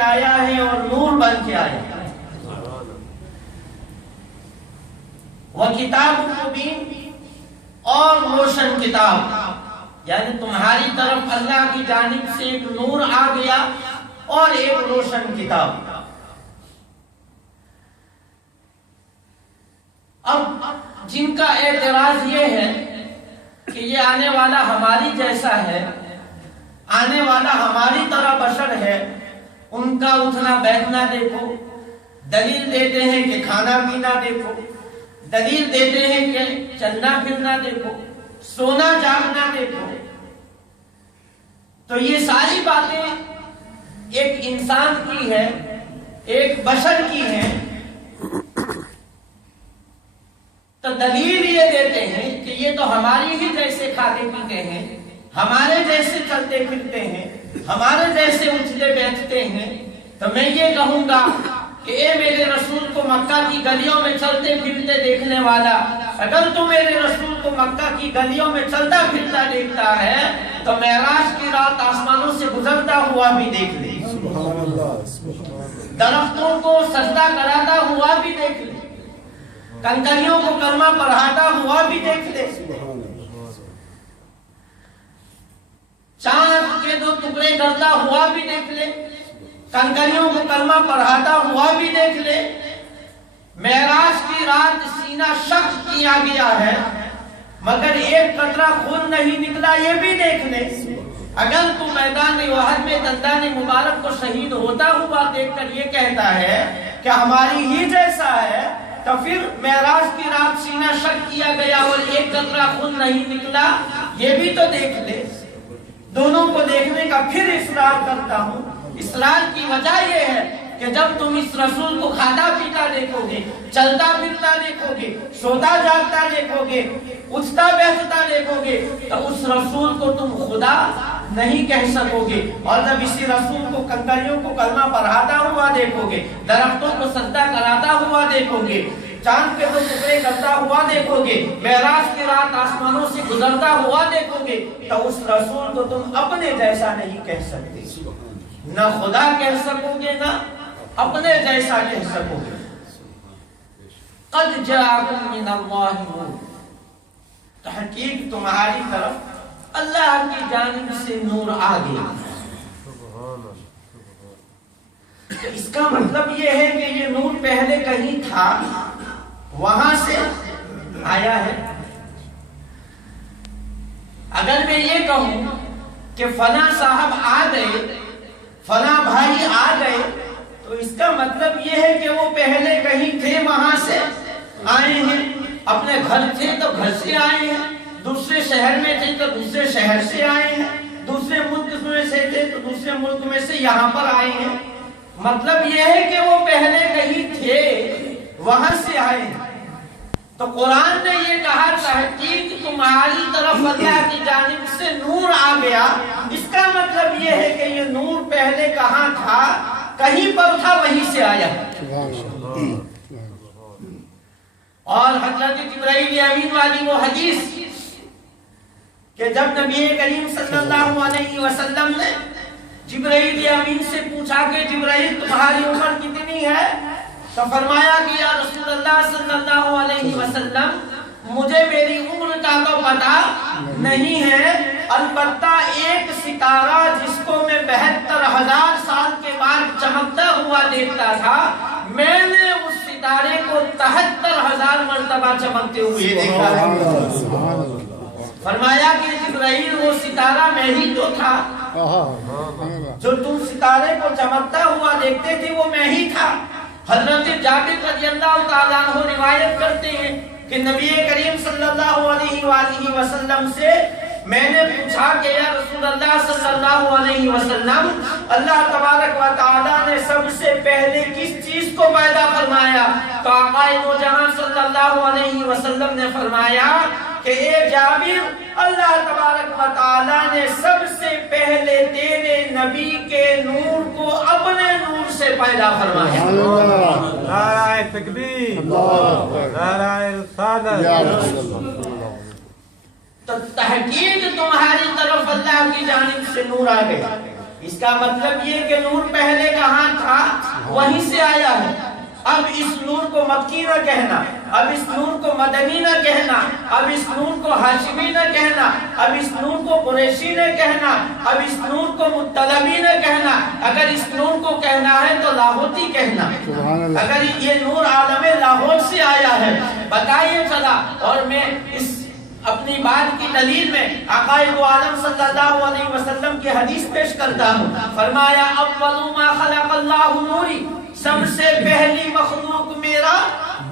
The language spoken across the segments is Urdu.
آیا ہے اور نور بن کے آیا ہے۔ وہ کتاب مبین اور روشن کتاب، یعنی تمہاری طرف اللہ کی جانب سے ایک نور آ گیا اور ایک روشن کتاب۔ اب جن کا اعتراض یہ ہے کہ یہ آنے والا ہماری جیسا ہے، آنے والا ہماری طرح بشر ہے، ان کا اٹھنا بیٹھنا دیکھو، دلیل دیتے ہیں کہ کھانا پینا دیکھو، دلیل دیتے ہیں کہ چلنا پھرنا دیکھو، سونا جاگنا دیکھو، تو یہ ساری باتیں ایک انسان کی ہے، ایک بشر کی ہے، تو دلیل یہ دیتے ہیں کہ یہ تو ہماری ہی جیسے کھاتے پیتے ہیں، ہمارے جیسے چلتے پھرتے ہیں، ہمارے جیسے اٹھتے بیٹھتے ہیں۔ تو میں یہ کہوں گا کہ اے میرے رسول کو مکہ کی گلیوں میں چلتے پھرتے دیکھنے والا، اگر تو میرے رسول کو مکہ کی گلیوں میں چلتا پھرتا دیکھتا ہے تو معراج کی رات آسمانوں سے گزرتا ہوا بھی دیکھ لے، درختوں کو سجدہ کراتا ہوا بھی دیکھ لے، کنکریوں کو کلمہ پڑھاتا ہوا بھی دیکھ لے، چاند کے 2 ٹکڑے کرتا ہوا بھی دیکھ لے، کنکریوں کو کلمہ پڑھاتا ہوا بھی دیکھ لے۔ معراج کی رات سینہ شق کیا گیا ہے مگر ایک قطرہ خون نہیں نکلا، یہ بھی دیکھ لے۔ اگر تو میدان احد میں دندان مبارک کو شہید ہوتا ہوا دیکھ کر یہ کہتا ہے کہ ہماری ہی جیسا ہے، تو پھر معراج کی رات سینہ شق کیا گیا اور ایک قطرہ خون نہیں نکلا، یہ بھی تو دیکھ لے۔ دونوں کو دیکھنے کا پھر اصرار کرتا ہوں۔ اصرار کی وجہ یہ ہے کہ جب تم اس رسول کو کھاتا پیتا دیکھو گے، چلتا پھرتا دیکھو گے، سوتا جاگتا دیکھو گے، اٹھتا بیٹھتا دیکھو گے، تو اس رسول کو تم خدا نہیں کہہ سکو گے۔ اور جب اسی رسول کو کنکریوں کو کلمہ پڑھاتا ہوا دیکھو گے، درختوں کو سجدہ کراتا ہوا دیکھو گے، چاند کے 2 ٹکڑے کرتا ہوا دیکھو گے، معراج کی رات آسمانوں سے گزرتا ہوا دیکھو گے، تو اس رسول کو تم اپنے جیسا نہیں کہہ سکتے، نہ خدا کہہ سکو گے نہ اپنے جیسا کہہ سکو گے۔ قد جاءکم من اللہ نور، تحقیق تمہاری طرف اللہ کی جانب سے نور آ گیا۔ اس کا مطلب یہ ہے کہ یہ نور پہلے کہیں تھا، وہاں سے آیا ہے۔ اگر میں یہ کہوں کہ فلاں صاحب آ گئے، فلاں بھائی آ گئے، تو اس کا مطلب یہ ہے کہ وہ پہلے کہیں تھے، وہاں سے آئے ہیں، اپنے گھر تھے تو گھر سے آئے ہیں، دوسرے شہر میں تھے تو دوسرے شہر سے آئے ہیں، دوسرے ملک میں سے تھے تو دوسرے ملک میں سے یہاں پر آئے ہیں۔ مطلب یہ ہے کہ وہ پہلے کہیں تھے، وہاں سے آئے ہیں۔ تو قرآن نے یہ کہا تحقیق تمہاری طرف اللہ کی جانب سے نور آ گیا، اس کا مطلب یہ ہے کہ یہ نور پہلے کہاں تھا، کہیں پر تھا، وہیں سے آیا۔ اور حضرت جبرائیل امین والی وہ حدیث کہ جب نبی کریم صلی اللہ علیہ وسلم نے جبرائیل امین سے پوچھا کہ جبرائیل تمہاری عمر کتنی ہے، تو فرمایا کہ یا رسول اللہ صلی اللہ علیہ وسلم مجھے میری عمر کا تو پتہ نہیں ہے، البتہ ایک ستارہ جس کو میں 72,000 سال کے بعد چمکتا ہوا دیکھتا تھا، میں نے اس ستارے کو 73,000 مرتبہ چمکتے ہوئے دیکھا ہے۔ فرمایا کہ جبرائیل وہ ستارہ میں ہی تو تھا، جو تم ستارے کو چمکتا ہوا دیکھتے تھے وہ میں ہی تھا۔ حضرت جابر رضی اللہ تعالیٰ عنہ روایت کرتے ہیں کہ نبی کریم صلی اللہ علیہ وآلہ وسلم سے میں نے پوچھا کہ یا رسول اللہ صلی اللہ علیہ وسلم اللہ تبارک و تعالیٰ نے سب سے پہلے کس چیز کو پیدا فرمایا، تو آقا دو جہاں صلی اللہ علیہ وسلم نے فرمایا کہ اے جابر اللہ تبارک و تعالیٰ نے سب سے پہلے تیرے نبی کے نور کو اپنے نور سے پیدا فرمایا۔ نعرہ تکبیر، نعرہ رسالت۔ تو تحقیق تمہاری طرف اللہ کی جانب سے نور آ گیا۔ اس کا مطلب یہ کہ نور پہلے کہاں وہیں سے آیا ہے۔ اب اس نور کو مکی نہ کہنا، اب اس نور کو مدنی نہ کہنا، اب اس نور کو ہاشمی نہ کہنا، اب اس نور کو قریشی نہ کہنا، اب اس نور کو مطلبی نہ کہنا۔ اگر اس نور کو کہنا ہے تو لاہوتی کہنا۔ اگر یہ نور عالم لاہور سے آیا ہے، بتائیے چلا۔ اور میں اس اپنی بات کی دلیل میں آقا دو عالم صلی اللہ علیہ وسلم کی حدیث پیش کرتا ہوں۔ فرمایا اول ما خلق اللہ نوری، سب سے پہلی مخلوق میرا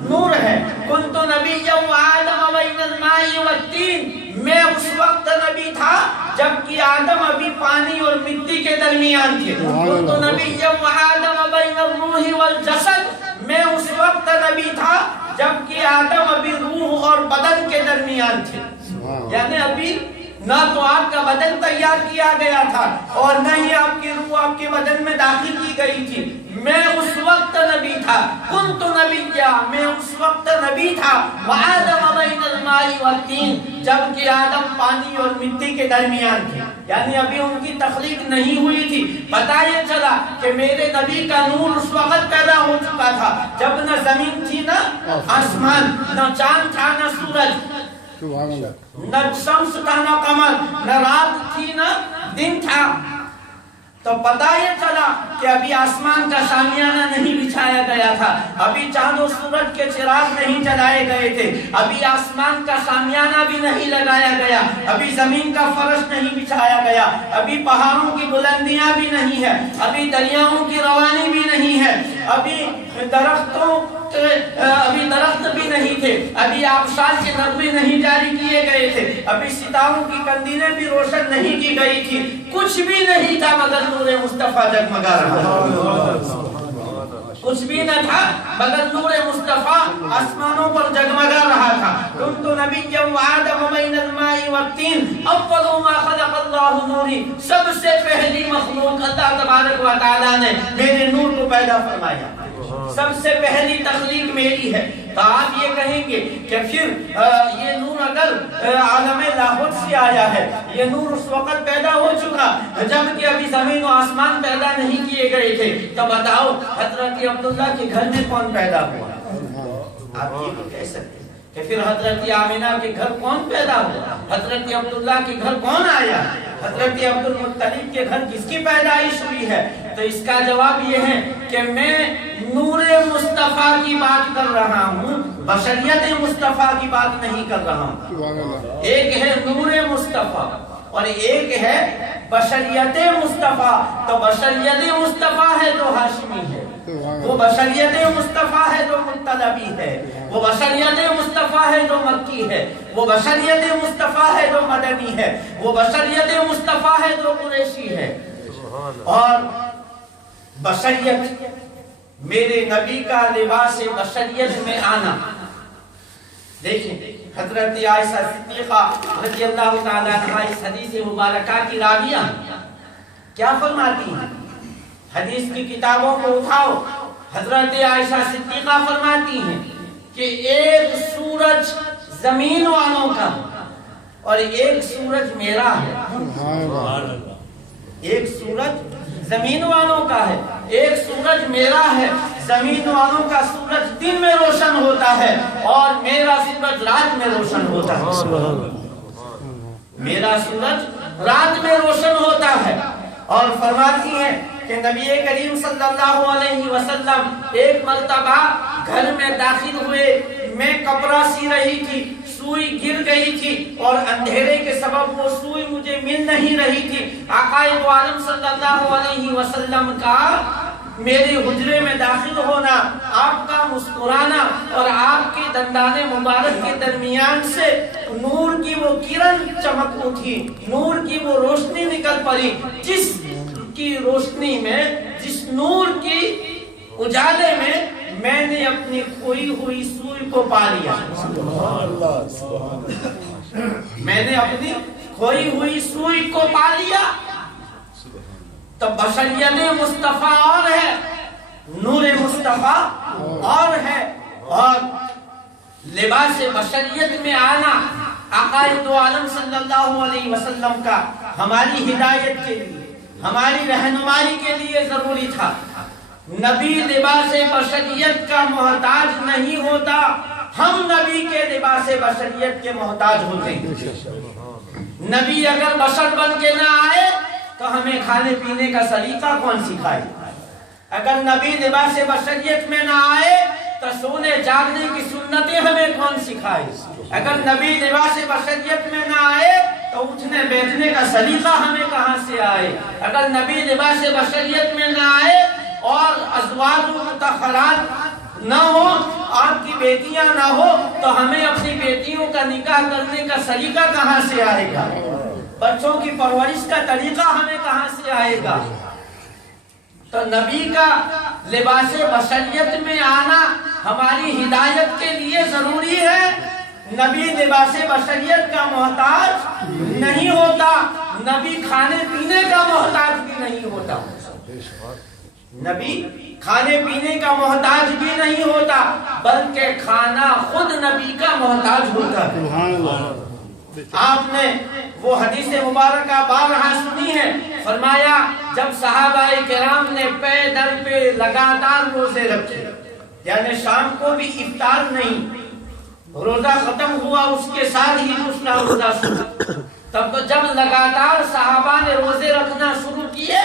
نور ہے۔ کنت نبی آدم بین الماء والتین، میں اس وقت نبی تھا جبکہ آدم ابھی پانی اور مٹی کے درمیان تھے۔ کنت نبی آدم بین الروح والجسد، میں اس وقت نبی تھا جبکہ آدم ابھی روح اور بدن کے درمیان تھے۔ یعنی ابھی نہ تو آپ کا بدن تیار کیا گیا تھا اور نہ ہی آپ کی روح آپ کے بدن میں داخل کی گئی تھی۔ میں اس وقت نبی تھا، کنت نبیّا، میں اس وقت نبی تھا، وآدم بین الماء والتین، جبکہ آدم پانی اور مٹی کے درمیان تھے۔ یعنی ابھی ان کی تخلیق نہیں ہوئی تھی۔ پتہ یہ چلا کہ میرے نبی کا نور اس وقت پیدا ہو چکا تھا جب نہ زمین تھی نہ آسمان، نہ چاند تھا نہ سورج، نہ شمس تھا نہ قمر، نہ رات تھی نہ دن تھا۔ تو پتہ یہ چلا کہ ابھی آسمان کا شامیانہ نہیں بچھایا گیا تھا، ابھی چاند و سورج کے چراغ نہیں جلائے گئے تھے، ابھی آسمان کا شامیانہ بھی نہیں لگایا گیا، ابھی زمین کا فرش نہیں بچھایا گیا، ابھی پہاڑوں کی بلندیاں بھی نہیں ہے، ابھی دریاؤں کی روانی بھی نہیں ہے، ابھی درخت بھی نہیں تھے، ابھی آبشار کے نغمے نہیں جاری کیے گئے تھے، ابھی ستاروں کی کندیلیں بھی روشن نہیں کی گئی تھی، کچھ بھی نہیں تھا مگر نور مصطفیٰ جگمگا رہا تھا۔ کچھ بھی نہ تھا مگر نور مصطفیٰ آسمانوں پر جگمگا رہا تھا۔ کنت نبی آدم بین الماء والتین، اول ما خلق اللہ نوری، سب سے پہلی مخلوق اللہ تبارک و تعالیٰ نے میرے نور کو پیدا فرمایا، سب سے پہلی تخلیق میری ہے۔ تو آپ یہ کہیں گے کہ پھر یہ نور اگر عالم لاہور سے آیا ہے، یہ نور اس وقت پیدا ہو چکا جبکہ ابھی زمین و آسمان پیدا نہیں کیے گئے تھے، تو بتاؤ حضرت عبداللہ کے گھر میں کون پیدا ہوا؟ آپ یہ بھی کہہ سکتے ہیں کہ پھر حضرت آمینہ کے گھر کون پیدا ہوا؟ حضرت عبداللہ کے گھر کون آیا؟ حضرت عبد المطلب کے گھر کس کی پیدائش ہوئی ہے؟ تو اس کا جواب یہ ہے کہ میں نور مصطفیٰ کی بات کر رہا ہوں، بشریت مصطفیٰ کی بات نہیں کر رہا ہوں۔ ایک ہے نور مصطفیٰ اور ایک ہے بشریت مصطفیٰ۔ تو بشریت مصطفیٰ ہے جو ہاشمی ہے، وہ بشریت مصطفیٰ ہے جو مطلبی ہے، وہ بشریت مصطفیٰ ہے جو مکی ہے، وہ بشریت مصطفیٰ ہے جو مدنی ہے، وہ بشریت مصطفیٰ ہے جو قریشی ہے۔ اور بشریت میرے نبی کا لباس بشریت میں آنا، دیکھیں حضرت عائشہ صدیقہ رضی اللہ تعالیٰ عنہا اس حدیث مبارکہ کی راویہ کیا فرماتی ہیں؟ حدیث کی کتابوں کو اٹھاؤ، حضرت عائشہ صدیقہ فرماتی ہیں کہ ایک سورج زمین والوں کا اور ایک سورج میرا ہے۔ ایک سورج زمین والوں کا ہے، ایک سورج میرا ہے۔ زمین والوں کا سورج دن میں روشن ہوتا ہے اور میرا سورج رات میں روشن ہوتا ہے۔ میرا سورج رات میں روشن ہوتا ہے۔ اور فرماتی ہیں کہ نبی کریم صلی اللہ علیہ وسلم ایک مرتبہ گھر میں داخل ہوئے، میں کپڑا سی رہی تھی، سوئی گر گئی تھی اور اندھیرے کے سبب وہ سوئی مجھے مل نہیں رہی تھی۔ آقا دو عالم صلی اللہ علیہ وسلم کا میرے حجرے میں داخل ہونا، آپ کا مسکرانا اور آپ کے دندان مبارک کے درمیان سے نور کی وہ کرن چمک اٹھی، نور کی وہ روشنی نکل پڑی، جس کی روشنی میں، جس نور کی اجالے میں نے اپنی کھوئی ہوئی سوئی کو پا لیا۔ میں نے اپنی کھوئی ہوئی سوئی کو پا لیا۔ تو بشریت مصطفیٰ اور ہے، نور مصطفیٰ اور ہے، اور لباس بشریت میں آنا آقا دو عالم صلی اللہ علیہ وسلم کا ہماری ہدایت کے لیے، ہماری رہنمائی کے لیے ضروری تھا۔ نبی لباس بشریت کا محتاج نہیں ہوتا، ہم نبی کے لباس بشریت کے محتاج ہوتے ہیں۔ نبی اگر بشر بن کے نہ آئے تو ہمیں کھانے پینے کا سلیقہ کون سکھائے؟ اگر نبی لباس بشریت میں نہ آئے تو سونے جاگنے کی سنتیں ہمیں کون سکھائے؟ اگر نبی لباس بشریت میں نہ آئے تو اٹھنے بیٹھنے کا سلیقہ ہمیں کہاں سے آئے؟ اگر نبی لباس بشریت میں نہ آئے اور ازواج مطہرات نہ ہو، آپ کی بیٹیاں نہ ہو، تو ہمیں اپنی بیٹیوں کا نکاح کرنے کا سلیقہ کہاں سے آئے گا؟ بچوں کی پرورش کا طریقہ ہمیں کہاں سے آئے گا؟ تو نبی کا لباس بشریت میں آنا ہماری ہدایت کے لیے ضروری ہے۔ نبی لباس بشریت کا محتاج نہیں ہوتا، نبی کھانے پینے کا محتاج بھی نہیں ہوتا، نبی کھانے پینے کا محتاج بھی نہیں ہوتا، بلکہ کھانا خود نبی کا محتاج ہوتا ہے۔ آپ نے وہ حدیث مبارکہ بارہا سنی ہے، فرمایا جب صحابہ کرام نے پے در پہ لگاتار روزے رکھے، یعنی شام کو بھی افطار نہیں، روزہ ختم ہوا اس کے ساتھ ہی دوسرا روزہ شروع، تب جب لگاتار صحابہ نے روزے رکھنا شروع کیے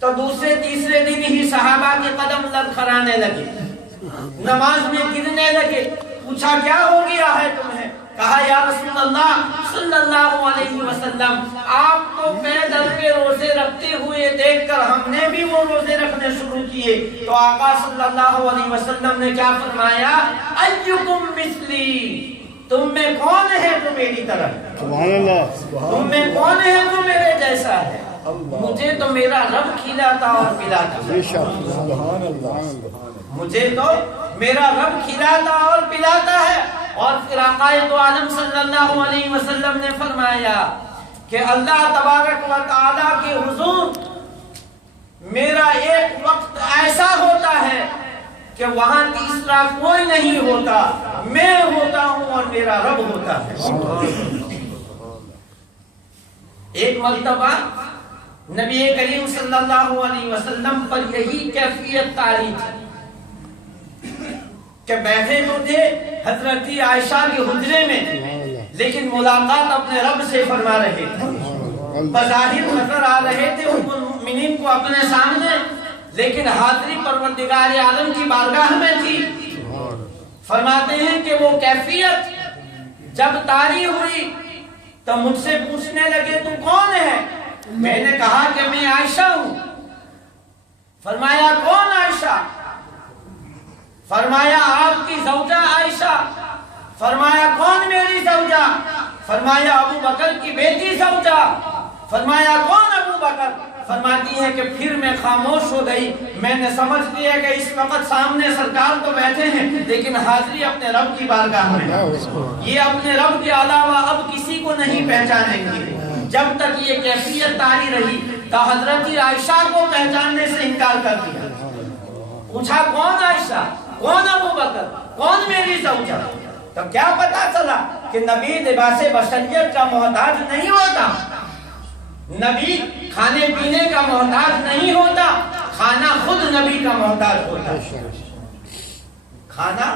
تو دوسرے تیسرے دن ہی صحابہ کے قدم لڑکھڑانے لگے، نماز میں گرنے لگے۔ پوچھا کیا ہو گیا ہے تمہیں؟ کہا یا رسول اللہ صلی اللہ علیہ وسلم، آپ کو پے در پہ روزے رکھتے ہوئے دیکھ کر ہم نے بھی وہ روزے رکھنے شروع کیے۔ تو آقا صلی اللہ علیہ وسلم نے کیا فرمایا؟ ایکم مثلی، تم میں کون ہے جو میری طرح؟ سبحان اللہ۔ تم میں کون ہے جو میرے جیسا ہے؟ مجھے تو میرا رب کھلاتا اور پلاتا ہے، مجھے تو میرا رب کھلاتا اور پلاتا ہے۔ اور پھر آقا دو عالم صلی اللہ علیہ وسلم نے فرمایا کہ اللہ تبارک و تعالیٰ کے حضور میرا ایک وقت ایسا ہوتا ہے کہ وہاں تیسرا کوئی نہیں ہوتا، میں ہوتا ہوں اور میرا رب ہوتا ہے۔ ایک مرتبہ نبی کریم صلی اللہ علیہ وسلم پر یہی کیفیت طاری تھی کہ بیٹھے تو تھے حضرت عائشہ کے حجرے میں، لیکن ملاقات اپنے رب سے فرما رہے تھے، بظاہر نظر آ رہے تھے ام المؤمنین کو اپنے سامنے، لیکن حاضری پروردگار عالم کی بارگاہ میں تھی۔ فرماتے ہیں کہ وہ کیفیت جب طاری ہوئی تو مجھ سے پوچھنے لگے تو کون ہے؟ میں نے کہا کہ میں عائشہ ہوں۔ فرمایا کون عائشہ؟ فرمایا آپ کی زوجہ عائشہ۔ فرمایا کون میری زوجہ؟ فرمایا ابو بکر کی بیٹی زوجہ۔ فرمایا کون ابو بکر؟ فرماتی ہے کہ پھر میں خاموش ہو گئی، میں نے سمجھ لیا کہ اس وقت سامنے سرکار تو بیٹھے ہیں لیکن حاضری اپنے رب کی بارگاہ میں، یہ اپنے رب کے علاوہ اب کسی کو نہیں پہچانیں گے۔ جب تک یہ کیفیت طاری رہی تو حضرت عائشہ کو پہچاننے سے انکار کر دیا۔ پوچھا کون عائشہ، کون ابو بکر، کون میری زوجہ؟ تو کیا پتا چلا کہ نبی لباس بشریت کا محتاج نہیں ہوتا، نبی کھانے پینے کا محتاج نہیں ہوتا، کھانا خود نبی کا محتاج ہوتا ہے، کھانا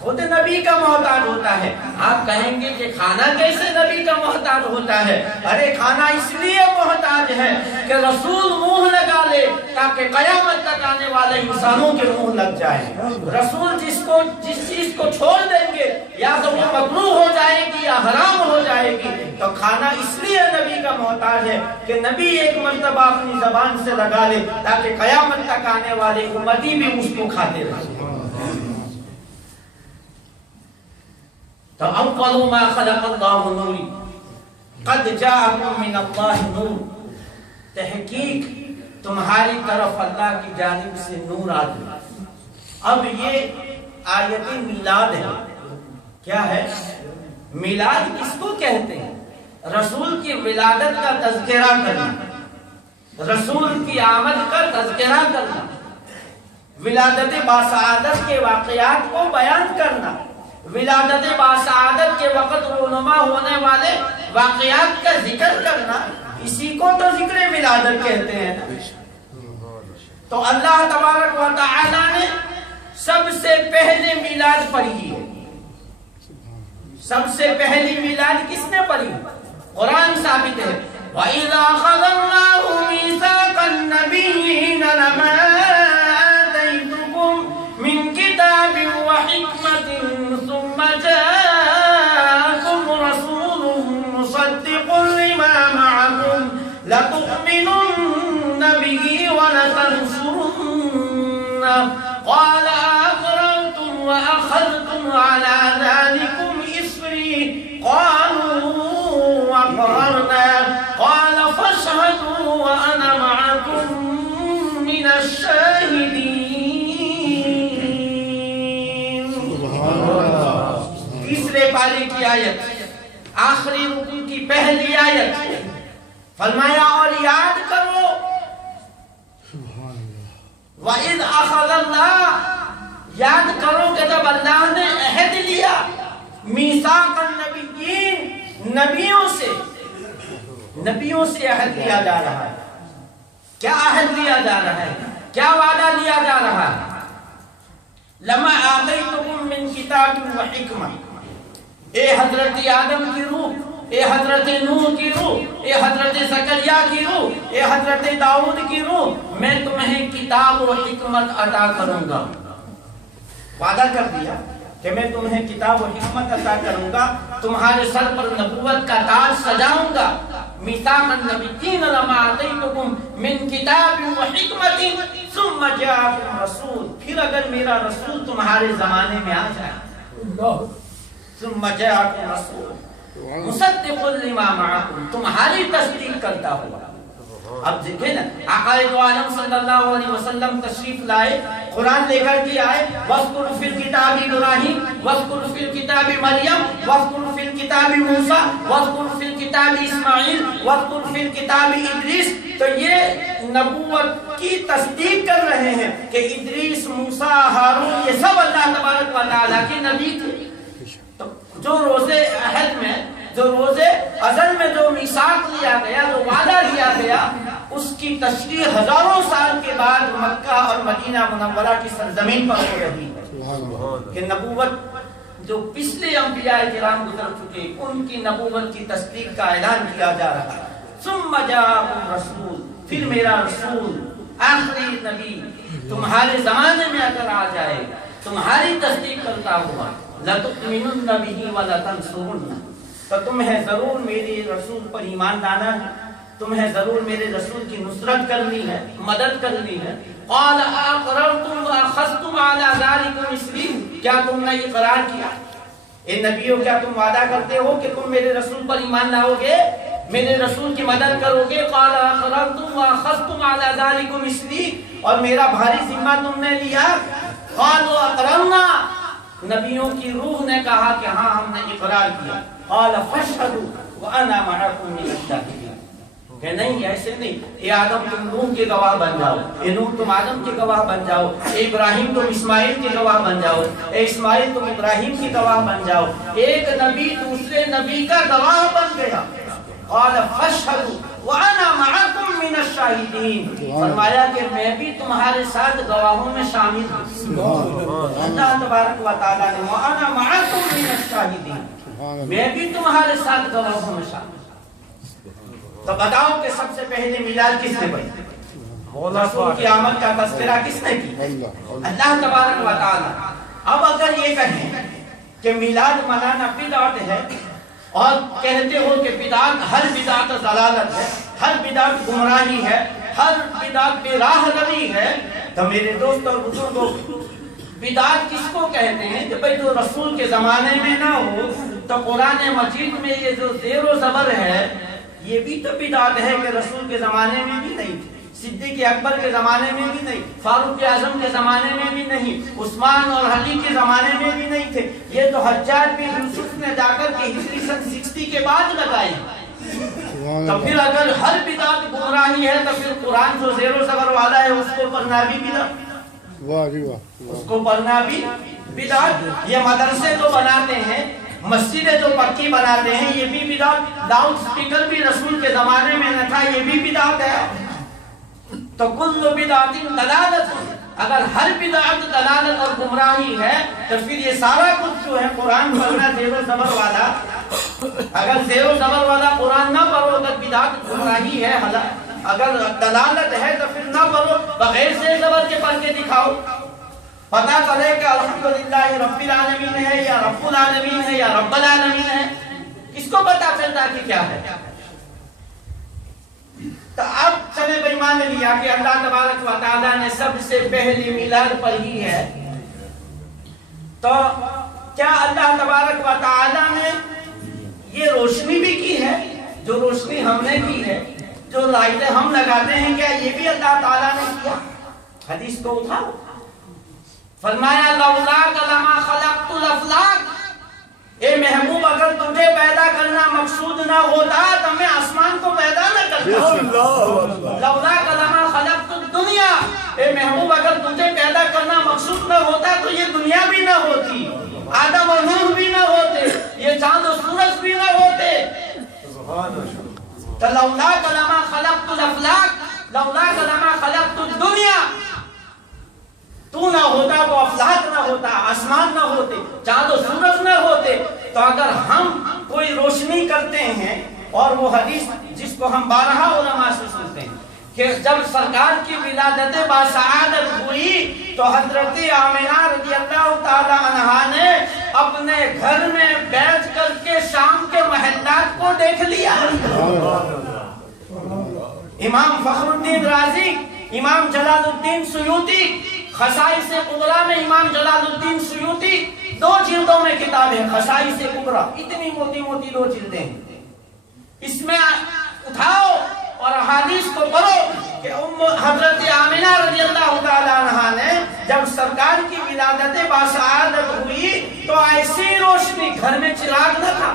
خود نبی کا محتاج ہوتا ہے۔ آپ کہیں گے کہ کھانا کیسے نبی کا محتاج ہوتا ہے؟ ارے کھانا اس لیے محتاج ہے کہ رسول منہ لگا لے تاکہ قیامت تک آنے والے انسانوں کے منہ لگ جائے۔ رسول جس چیز کو چھوڑ دیں گے یا تو وہ مکروہ ہو جائے گی یا حرام ہو جائے گی، تو کھانا اس لیے نبی کا محتاج ہے کہ نبی ایک مرتبہ اپنی زبان سے لگا لے تاکہ قیامت تک آنے والے امتی بھی اس کو کھاتے رہیں۔ تو اول ما خلق اللہ نوری قد جاءکم من اللہ نور، تحقیق تمہاری طرف اللہ کی جانب سے نور آ گیا۔ اب یہ آیت میلاد ہے، کیا ہے؟ میلاد کس کو کہتے ہیں؟ رسول کی ولادت کا تذکرہ کرنا، رسول کی آمد کا تذکرہ کرنا، ولادت باسعادت کے واقعات کو بیان کرنا، ولادت باسعادت کے وقت رونما ہونے والے واقعات کا ذکر کرنا، اسی کو تو ذکر ولادت کہتے ہیں نا۔ تو اللہ تبارک و تعالی نے سب سے پہلے میلاد پڑھی ہے. سب سے پہلی میلاد کس نے پڑھی؟ قرآن ثابت ہے وَإِذَا أَخَذَ اللَّهُ مِيثَاقَ النَّبِيِّينَ لَمَا آتَيْتُكُم مِّن كِتَابٍ وَحِكْمَةٍ ثُمَّ جَاءَكُمْ رَسُولٌ مُّصَدِّقٌ لِّمَا مَعَكُمْ لَتُؤْمِنُنَّ بِهِ وَلَتَنصُرُنَّهُ قَالَ أَقْرَرْتُمْ وَأَخَذْتُمْ عَلَىٰ ذَٰلِكُمْ إِصْرِي قَالُوا أَقْرَرْنَا قَالَ فَاشْهَدُوا وَأَنَا مَعَكُمْ مِنَ الشَّاهِدِينَ. تیسرے پارے کی آیت آخری رکوع کی پہلی آیت فرمایا اور یاد کرو وَإِذْ أَخَذَ اللَّهُ یاد کرو کہ جب اللہ نے عہد لیا میثاق النبیین نبیوں سے عہد لیا جا رہا ہے. کیا عہد لیا جا رہا ہے؟ کیا وعدہ لیا جا رہا ہے؟ لما آتیتکم من کتاب و حکمہ. اے حضرت آدم کی روح، اے حضرت نوح کی روح، اے حضرت زکریا کی روح، اے حضرت داؤد کی روح، میں تمہیں کتاب و حکمت عطا کروں گا. وعدہ کر دیا کہ میں تمہیں کتاب و حکمت عطا کروں گا، تمہارے سر پر نبوت کا تاج سجاؤں گا. میثاق النبیین لما آتیتکم من کتاب و حکمت ثم جاءکم رسول. پھر اگر میرا رسول تمہارے زمانے میں آ جائے ثم جاءکم رسول مصدق لما معکم، تمہاری تصدیق کرتا ہوا. اب دیکھیں نا آقا دو عالم صلی اللہ علیہ وسلم تشریف لائے، قرآن لے کر کے آئے وَاذْكُرْ فِي الْكِتَابِ إِبْرَاهِيمَ وَاذْكُرْ فِي الْكِتَابِ مَرْيَمَ وَاذْكُرْ فِي الْكِتَابِ مُوسَىٰ وَاذْكُرْ فِي الْكِتَابِ إِسْمَاعِيلَ وَاذْكُرْ فِي الْكِتَابِ إِدْرِيسَ. تو یہ نبوت کی تصدیق کر رہے ہیں کہ ادریس، موسیٰ، ہارون یہ سب اللہ تبارک و تعالیٰ کے نبی تھے. تو جو روزے عہد میں، جو روزے ازل میں جو میثاق لیا گیا، جو وعدہ لیا گیا، اس کی تشریح ہزاروں سال کے بعد مکہ اور مدینہ منورہ کی سرزمین پر ہو رہی ہے کہ نبوت جو پچھلے انبیاء کرام گزر چکے ان کی نبوت کی تصدیق کا اعلان کیا جا رہا ہے. ثم جاءکم رسول، پھر میرا رسول آخری نبی تمہارے زمانے میں اگر آ جائے تمہاری تصدیق کرتا ہوا لَتُؤْمِنُنَّ بِهِ وَلَتَنصُرُنَّهُ، تو تمہیں ضرور میرے رسول پر ایمان لانا ہے، تمہیں ضرور میرے رسول کی نصرت کرنی ہے، مدد کرنی ہے. قَالَ أَقْرَرْتُمْ وَأَخَذْتُمْ عَلَىٰ ذَٰلِكُمْ إِصْرِي، کیا تم نے اقرار کیا؟ اے نبیوں کیا تم وعدہ کرتے ہو کہ تم میرے رسول پر ایمان لاؤ گے، میرے رسول کی مدد کرو گے؟ قَالَ أَقْرَرْتُمْ وَأَخَذْتُمْ عَلَىٰ ذَٰلِكُمْ إِصْرِي، اور میرا بھاری ذمہ تم نے لیا؟ قَالُوا أَقْرَرْنَا، نبیوں کی روح نے کہا کہ ہاں ہم نے اقرار کیا. قَالَ فَاشْهَدُوا وَأَنَا مَعَكُمْ مِنَ الشَّاهِدِينَ. کہ نہیں ایسے نہیں، اے آدم تم نوح کے گواہ بن جاؤ، اے نوح تم آدم کے گواہ بن جاؤ، اے ابراہیم تم اسماعیل کے گواہ بن جاؤ، اے اسماعیل تم ابراہیم کی گواہ بن جاؤ. ایک نبی دوسرے نبی کا گواہ بن گیا. قال فاشهدوا وانا معكم من الشاهدين، فرمایا کہ میں بھی تمہارے ساتھ گواہوں میں شامل ہوں. اللہ تبارک و تعالی نے وانا معكم من الشاهدين، میں بھی تمہارے ساتھ گواہوں میں شامل ہوں. تو بتاؤ کہ سب سے پہلے میلاد کس نے پڑھی؟ رسول کی آمد کا تذکرہ کس نے کی؟ اللہ تبارک و تعالی. اب اگر یہ کہیں کہ میلاد منانا بدعت ہے اور کہتے ہو کہ بدعت، ہر بدعت ضلالت ہے، ہر بدعت گمراہی ہے، ہر بدعت بے راہ روی ہے، تو میرے دوست اور بزرگوں بدعت کس کو کہتے ہیں کہ بھئی جو رسول کے زمانے میں نہ ہو. تو قرآن مجید میں یہ جو زیر و زبر ہے یہ بھی تو بدعت ہے کہ رسول کے زمانے میں بھی نہیں تھی، صدیق اکبر کے زمانے میں بھی نہیں، فاروق اعظم کے زمانے میں بھی نہیں، عثمان اور علی کے زمانے میں بھی نہیں تھے. یہ تو حجاج بن یوسف نے جا کر کے ہجری سن 60 کے بعد لگائی. تو پھر اگر ہر بدعت گمراہی ہے تو پھر قرآن جو زیر و زبر والا ہے اس کو پڑھنا بھی بدعت، اس کو پڑھنا بھی بدعت. یہ مدرسے جو بناتے ہیں، مسجدیں جو پکی بناتے ہیں، یہ بھی بدعت. لاؤڈ سپیکر بھی رسول کے زمانے میں نہ تھا، یہ بھی بدعت ہے. تو کل بدعت دلالت، اگر ہر بدعت دلالت اور گمراہی ہے تو پھر یہ سارا کچھ جو ہے قرآن پڑھنا زیر و زبر والا، اگر زیر و زبر والا قرآن نہ پڑھو اگر بدعت گمراہی ہے، اگر دلالت ہے تو پھر نہ پڑھو، بغیر زیر زبر کے پڑھ کے دکھاؤ، پتہ چلے کہ الحمدللہ رب العالمین ہے یا رب العالمین ہے یا رب العالمین ہے، کس کو پتہ چلتا کہ کیا ہے؟ تو اب چلے بھائی مان لیا کہ اللہ تبارک و تعالیٰ نے سب سے پہلی میلاد پڑھی ہے، تو کیا اللہ تبارک و تعالیٰ نے یہ روشنی بھی کی ہے؟ جو روشنی ہم نے کی ہے، جو لائٹیں ہم لگاتے ہیں، کیا یہ بھی اللہ تعالیٰ نے کیا؟ حدیث کو اٹھاؤ، فرمایا لولاک لما خلقت الافلاک، اے محبوب اگر تجھے پیدا کرنا مقصود نہ ہوتا تو میں آسمان کو پیدا نہ کرتا۔ لولاک لما خلقت الدنیا، اے محبوب اگر تجھے پیدا کرنا مقصود نہ ہوتا تو یہ دنیا بھی نہ ہوتی، آدم اور نوح بھی نہ ہوتے، یہ چاند و سورج بھی نہ ہوتے۔ تو لولاک لما خلقت الافلاک، لولاک لما خلقت الدنیا، تو نہ ہوتا تو افلاک نہ ہوتا، آسمان نہ ہوتے، چاند و سورج نہ ہوتے۔ تو اگر ہم کوئی روشنی کرتے ہیں، اور وہ حدیث جس کو ہم بارہا علماء سے سنتے ہیں کہ جب سرکار کی ولادت باسعادت ہوئی تو حضرت آمنہ رضی اللہ تعالی عنہا نے اپنے گھر میں بیٹھ کر کے شام کے محلات کو دیکھ لیا۔ امام فخر الدین رازی، امام جلال الدین سیوطی، خصائص کبریٰ میں امام جلال الدین سیوطی 2 جلدوں میں کتاب ہے خصائص کبریٰ، اتنی موٹی موٹی 2 جلدیں ہیں، اس میں اٹھاؤ اور احادیث کو پڑھو کہ حضرت آمنہ رضی اللہ تعالی عنہا نے جب سرکار کی ولادت باسعادت ہوئی تو ایسی روشنی، گھر میں چراغ نہ تھا،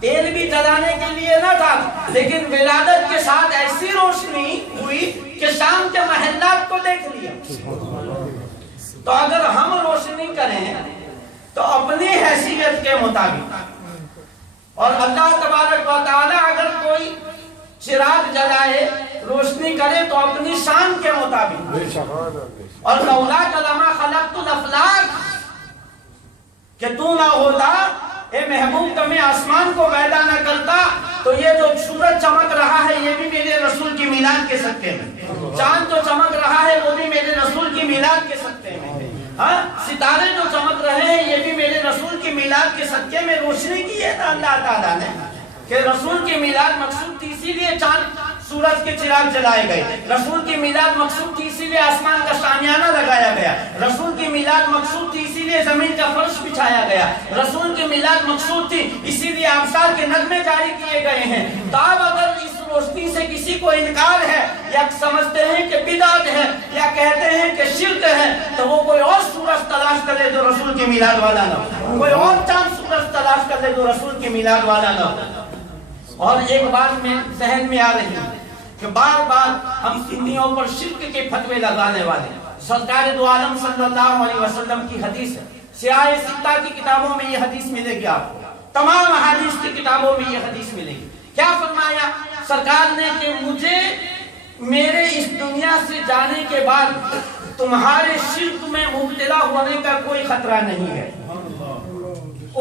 تیل بھی جلانے کے لیے نہ تھا، لیکن ولادت کے ساتھ ایسی روشنی ہوئی کہ شام کے محلات کو دیکھ لیا۔ تو اگر ہم روشنی کریں تو اپنی حیثیت کے مطابق، اور اللہ تبارک و تعالی اگر کوئی چراغ جلائے، روشنی کرے تو اپنی شان کے مطابق۔ اور لولاک لما خلقت الافلاک، کہ تو نہ ہوتا اے محبوب تو میں آسمان کو پیدا نہ کرتا، تو یہ جو سورج چمک رہا ہے یہ بھی میرے رسول کی میلاد کے صدقے میں، چاند جو چمک رہا ہے وہ بھی میرے رسول کی میلاد کے صدقے میں، ستارے جو چمک رہے ہیں یہ بھی میرے رسول کی میلاد کے صدقے میں روشنی کی ہے نا اللہ تعالیٰ نے، کہ رسول کی میلاد مقصود تھی اسی لیے چاند سورج کے چراغ جلائے گئے، رسول کی میلاد مقصود تھی اسی لیے آسمان کا شامیانہ لگایا گیا، رسول کی میلاد مقصود تھی اسی لیے زمین کا فرش بچھایا گیا، رسول کی میلاد مقصود تھی اسی لیے آبشار کے نغمے جاری کیے گئے ہیں۔ تو اب اگر اس روشنی سے کسی کو انکار ہے یا سمجھتے ہیں کہ بدعت ہے یا کہتے ہیں کہ شرک ہے تو وہ کوئی اور سورج تلاش کر لے جو رسول کی میلاد والا نہ ہو، کوئی اور چاند سورج تلاش کر لے جو رسول کی میلاد والا نہ ہو۔ اور ایک بات میں ذہن میں آ رہی ہے کہ بار بار ہم سنیوں پر شرک کے فتوے لگانے والے، سرکار دو عالم صلی اللہ علیہ وسلم کی حدیث ہے، سیاہ ستہ کی کتابوں میں یہ حدیث ملے گی، آپ کو تمام حدیث کی کتابوں میں یہ حدیث ملے گی۔ کیا فرمایا سرکار نے کہ مجھے میرے اس دنیا سے جانے کے بعد تمہارے شرک میں مبتلا ہونے کا کوئی خطرہ نہیں ہے۔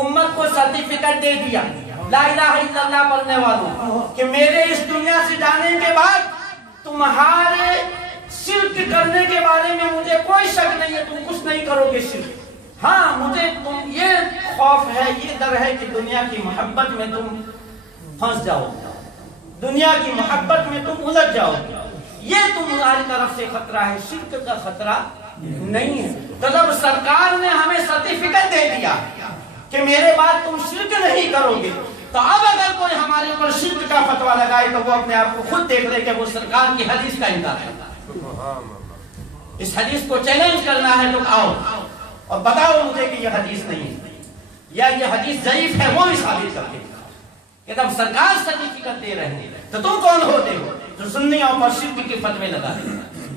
امت کو سرٹیفکیٹ دے دیا لا الہ الا اللہ پڑھنے والوں کہ میرے اس دنیا سے جانے کے بعد تمہارے شرک کرنے کے بارے میں مجھے کوئی شک نہیں ہے، تم کچھ نہیں کرو گے شرک۔ ہاں مجھے تم یہ خوف ہے، یہ ڈر ہے کہ دنیا کی محبت میں تم پھنس جاؤ، دنیا کی محبت میں تم الجھ جاؤ، یہ تمہاری طرف سے خطرہ ہے، شرک کا خطرہ نہیں ہے۔ تو جب سرکار نے ہمیں سرٹیفکیٹ دے دیا کہ میرے بعد تم شرک نہیں کرو گے، تو اب اگر کوئی ہمارے اوپر شرک کا فتویٰ لگائے تو وہ اپنے آپ کو خود دیکھ لے کہ وہ سرکار کی حدیث کا انکار کرتا ہے۔ اس حدیث کو چیلنج کرنا ہے تو آؤ اور بتاؤ مجھے کہ یہ حدیث نہیں ہے یا یہ حدیث ضعیف ہے، وہ بھی ثابت کر کے کہ جب سرکار سرٹیفکیٹ دے رہے ہیں تو تم کون ہوتے ہو جو سنیوں پر شرک کے فتوے لگا رہے ہیں؟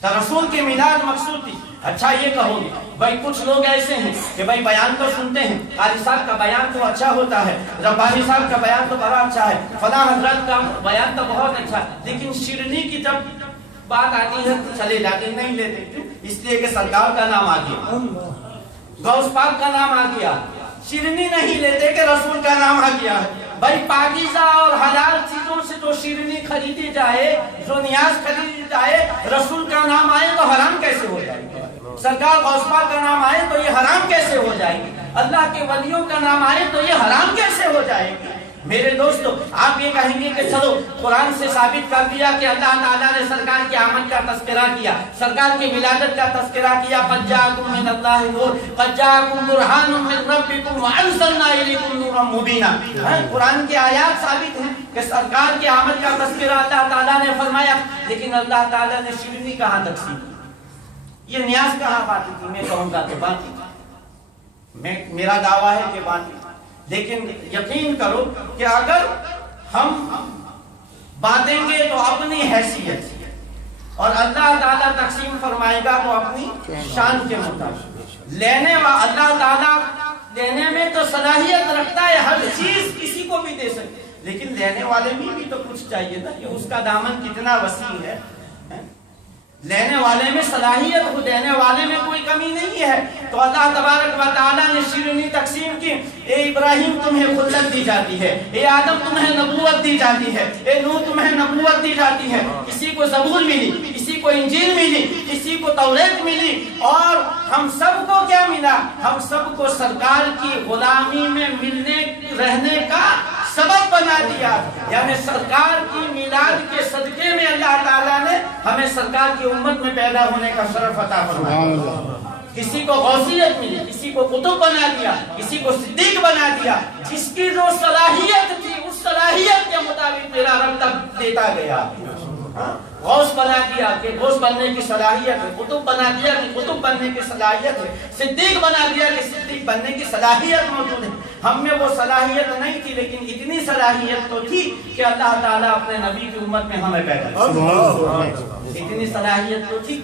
تو رسول کی میلاد مقصود تھی۔ اچھا یہ کہو گے بھائی کچھ لوگ ایسے ہیں کہ بھائی بیان تو سنتے ہیں، قاری صاحب کا بیان تو اچھا ہوتا ہے، ربانی صاحب کا بیان تو بڑا اچھا ہے، فلاں حضرت کا بیان تو بہت اچھا ہے، لیکن شیرنی کی جب بات آتی ہے تو چلے جاتے نہیں لیتے، کیوں؟ اس لیے کہ سرکار کا نام آ گیا، غوث پاک کا نام آ گیا، شیرنی نہیں لیتے کہ رسول کا نام آ گیا۔ بھائی پاکیزہ اور حلال چیزوں سے جو شیرنی خریدی جائے، جو نیاز خریدی جائے، رسول کا نام آئے تو حرام کیسے ہو جائے گا؟ سرکار غوث پاک کا نام آئے تو یہ حرام کیسے ہو جائے گی؟ اللہ کے ولیوں کا نام آئے تو یہ حرام کیسے ہو جائے گی؟ میرے دوستو، آپ یہ کہیں گے کہ چلو قرآن سے ثابت کر دیا کہ اللہ تعالیٰ نے سرکار کی آمد کا تذکرہ کیا، سرکار کی ولادت کا تذکرہ کیا، قد جاءکم من اللہ نور، قد جاءکم برہان من ربکم وانزلنا الیکم نورا مبینا۔ قرآن کی آیات ثابت ہیں کہ سرکار کی آمد کا تذکرہ اللہ تعالیٰ نے فرمایا، لیکن اللہ تعالیٰ نے شیرنی کہاں تقسیم کی؟ یہ نیاز کہاں بانٹی تھی؟ میں کہوں گا کہ بانٹی تھی، میرا دعویٰ ہے کہ بانٹی، لیکن یقین کرو کہ اگر ہم بانٹیں گے تو اپنی حیثیت، اور اللہ تعالیٰ تقسیم فرمائے گا تو اپنی شان کے مطابق۔ اللہ تعالیٰ لینے میں تو صلاحیت رکھتا ہے، ہر چیز کسی کو بھی دے سکتے، لیکن لینے والے میں بھی تو کچھ چاہیے نا کہ اس کا دامن کتنا وسیع ہے۔ لینے والے میں صلاحیت ہو، دینے والے میں کوئی کمی نہیں ہے۔ تو اللہ تبارک و تعالیٰ نے شیرنی تقسیم کی، اے ابراہیم تمہیں خلت دی جاتی ہے، اے آدم تمہیں نبوت دی جاتی ہے، اے نوح تمہیں نبوت دی جاتی ہے، کسی کو زبور ملی، کسی کو انجیل ملی، کسی کو توریت ملی، اور ہم سب کو کیا ملا؟ ہم سب کو سرکار کی غلامی میں ملنے رہنے کا سبب بنا دیا، یعنی سرکار کی میلاد کے صدقے میں اللہ تعالیٰ نے ہمیں سرکار کی امت میں پیدا ہونے کا شرف عطا فرمایا۔ کسی کو غوثیت ملی، کسی کو قطب بنا دیا، کسی کو صدیق بنا دیا، جس کی جو صلاحیت تھی اس صلاحیت کے مطابق میرا رب تک دیتا گیا۔ غوث بنا دیا کہ غوث بننے کی صلاحیت ہے، قطب بنا دیا کہ قطب بننے کی صلاحیت ہے، صدیق بنا دیا کہ صدیق بننے کی صلاحیت موجود ہے۔ ہم میں وہ صلاحیت نہیں تھی، لیکن اتنی صلاحیت تو تھی کہ اللہ تعالیٰ اپنے نبی کی امت میں ہمیں پیدا کیا، اتنی صلاحیت تو تھی۔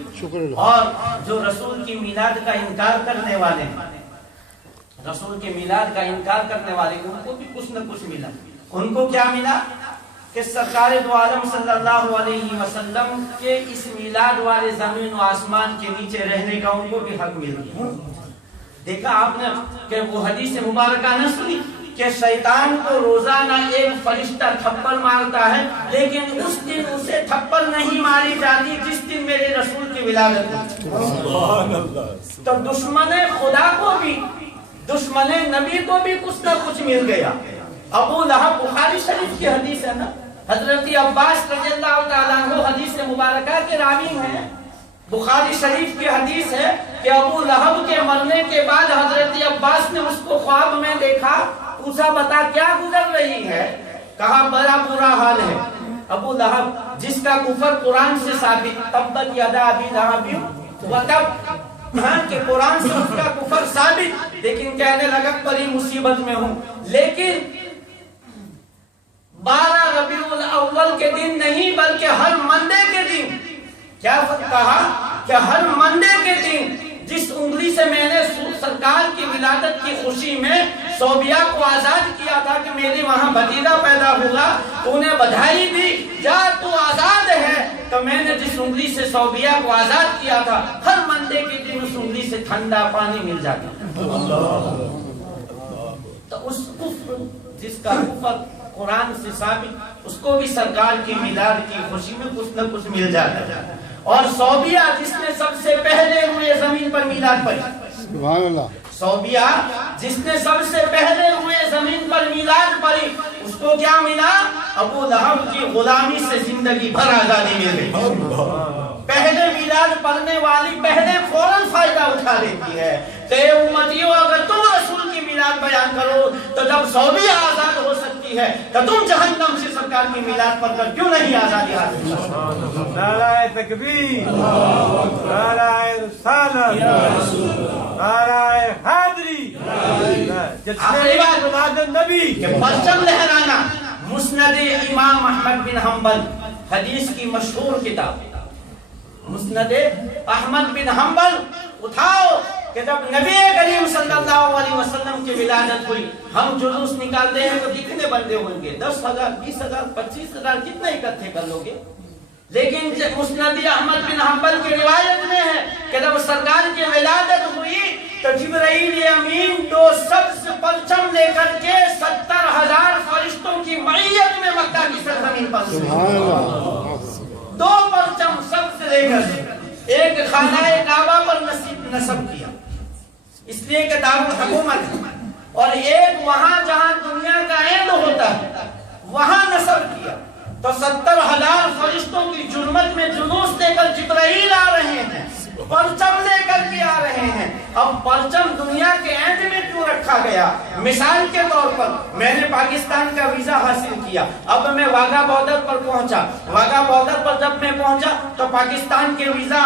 اور جو رسول کی میلاد کا انکار کرنے والے ہیں، رسول کے میلاد کا انکار کرنے والے ان کو بھی کچھ نہ کچھ ملا۔ ان کو کیا ملا؟ کہ سرکار دو عالم صلی اللہ علیہ وسلم کے اس میلاد والے زمین و آسمان کے نیچے رہنے کا ان کو بھی حق مل گیا۔ دیکھا آپ نے کہ وہ حدیث مبارکہ نہ سنی کہ شیطان کو روزانہ ایک فرشتہ تھپڑ مارتا ہے، لیکن اس دن اسے تھپڑ نہیں ماری جاتی جس دن میرے رسول کی ولادت ہوئی۔ تو دشمن خدا کو بھی، دشمن نبی کو بھی کچھ نہ کچھ مل گیا۔ ابو لہب، بخاری شریف کی حدیث ہے نا، حضرت عباس رضی اللہ تعالیٰ عنہ حدیث مبارکہ کے راوی ہیں، بخاری شریف کی حدیث ہے کہ ابو لہب کے مرنے کے بعد حضرت عباس نے اس کو خواب میں دیکھا، پوچھا بتا کیا گزر رہی ہے؟ کہا بڑا برا حال ہے۔ ابو لہب جس کا کفر قرآن سے ثابت، تبت یدا ابی لہب وتب، کہ قرآن سے اس کا کفر ثابت، لیکن کہنے لگا بڑی مصیبت میں ہوں۔ لیکن 12 ربیع الاول کے دن نہیں بلکہ ہر منڈے کے دن، کیا کہا کہ ہر منڈے کے دن جس انگلی سے میں نے سرکار کی ولادت کی خوشی میں صوبیہ کو آزاد کیا تھا کہ میرے وہاں بھتیجا پیدا ہوگا، تو نے بدھائی دی، جا تو آزاد ہے۔ تو میں نے جس انگلی سے صوبیہ کو آزاد کیا تھا، ہر منڈے کے دن اس انگلی سے ٹھنڈا پانی مل جاتا۔ تو اس کفر جس کا کفر قرآن سے ثابت، اس کو بھی سرکار کی میلاد کی خوشی میں کچھ نہ کچھ مل جاتا ہے۔ اور صوبیہ جس نے سب سے پہلے ہوئے زمین پر میلاد پڑھی، سبحان اللہ، صوبیہ جس نے سب سے پہلے ہوئے زمین پر میلاد پڑھی، اس کو کیا ملا؟ ابو لہب کی غلامی سے زندگی بھر آزادی مل گئی۔ پہلے میلاد پڑھنے والی پہلے فوراً فائدہ اٹھا لیتی ہے کہ امتیوں اگر تم رسول کی میلاد بیان کرو تو جب صوبیہ آزاد ہو سکتی ہے تو تم جہنم سے سرکار کی میلاد پڑھ کر کیوں نہیں آزادی حاصل کر سکتے؟ نعرہ تکبیر، نعرہ رسالت، نعرہ حیدری، آخری بات نبی کہ پرچم لہرانا۔ مسند امام احمد بن حنبل، حدیث کی مشہور کتاب مسند احمد بن حنبل، اٹھاؤ کہ جب نبی کریم صلی اللہ علیہ وسلم کی ولادت ہوئی، ہم جلوس نکالتے ہیں تو کتنے بندے ہوں گے؟ 10,000، 20,000، 25,000، کتنے اکٹھے کر لو گے؟ لیکن مسند احمد بن حنبل کی روایت میں ہے کہ جب سرکار کی ولادت ہوئی تو جبرائیل امین 2 سبز پرچم لے کر کے 70,000 فرشتوں کی معیت میں مکہ کی سرزمین پر 2 پرچم سبز لے کر ایک خانہ کعبہ پر نصب کیا، اس لیے کہ دارالحکومت ہے، اور ایک وہاں جہاں دنیا کا عید ہوتا ہے وہاں نصب کیا۔ تو 70,000 فرشتوں کی جرمت میں جلوس لے کر جبرائیل آ رہے ہیں، پرچم لے کر کے آ رہے ہیں۔ اب پرچم دنیا کے اینڈ میں کیوں رکھا گیا؟ مثال کے طور پر میں نے پاکستان کا ویزا حاصل کیا، اب میں واگا بارڈر پر پہنچا، واگا بارڈر پر جب میں پہنچا تو پاکستان کے ویزا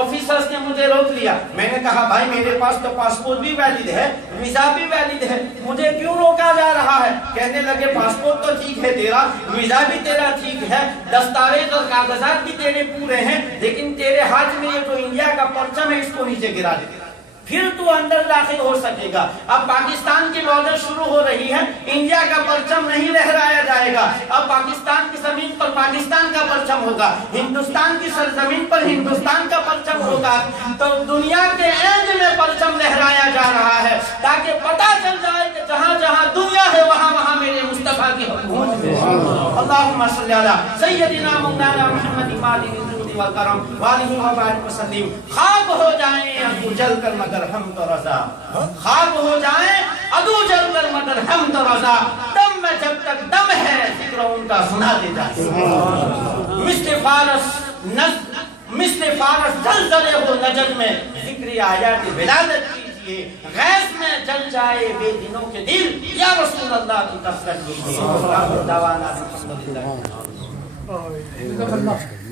آفیسرز نے مجھے روک لیا۔ میں نے کہا بھائی میرے پاس تو پاسپورٹ بھی ویلڈ ہے، ویزا بھی ویلڈ ہے، مجھے کیوں روکا جا رہا ہے؟ کہنے لگے پاسپورٹ تو ٹھیک ہے تیرا، ویزا بھی تیرا ٹھیک ہے، دستاویز اور کاغذات بھی تیرے پورے ہیں، لیکن تیرے ہاتھ میں یہ جو انڈیا کا پرچم ہے اس کو نیچے گرا دے، پھر تو اندر داخل ہو سکے گا۔ اب پاکستان کی بارڈر شروع ہو رہی ہے، انڈیا کا پرچم نہیں لہرایا جائے گا، اب پاکستان کی زمین پر پاکستان کا پرچم ہوگا، ہندوستان کی سرزمین پر ہندوستان کا پرچم ہوگا۔ تو دنیا کے اینڈ میں پرچم لہرایا جا رہا ہے تاکہ پتہ چل جائے کہ جہاں جہاں دنیا ہے وہاں وہاں میرے مصطفیٰ کی حکومت ہے۔ اللہم صلی علی سیدنا مولانا محمد والکرم والہ وبارک وسلم۔ خاک ہو جائیں ابو جل کر مگر ہم تو رضا، خاک ہو جائیں ابو جل کر مگر ہم تو رضا، دم میں جب تک دم ہے ذکر ان کا سنا دے جائے۔ مثل فارس زلزلے ہو نجد میں ذکر آیات ولادت کیجئے، غیث میں جل جائے بے دینوں کے دل، یا رسول اللہ کی کثرت کیجئے۔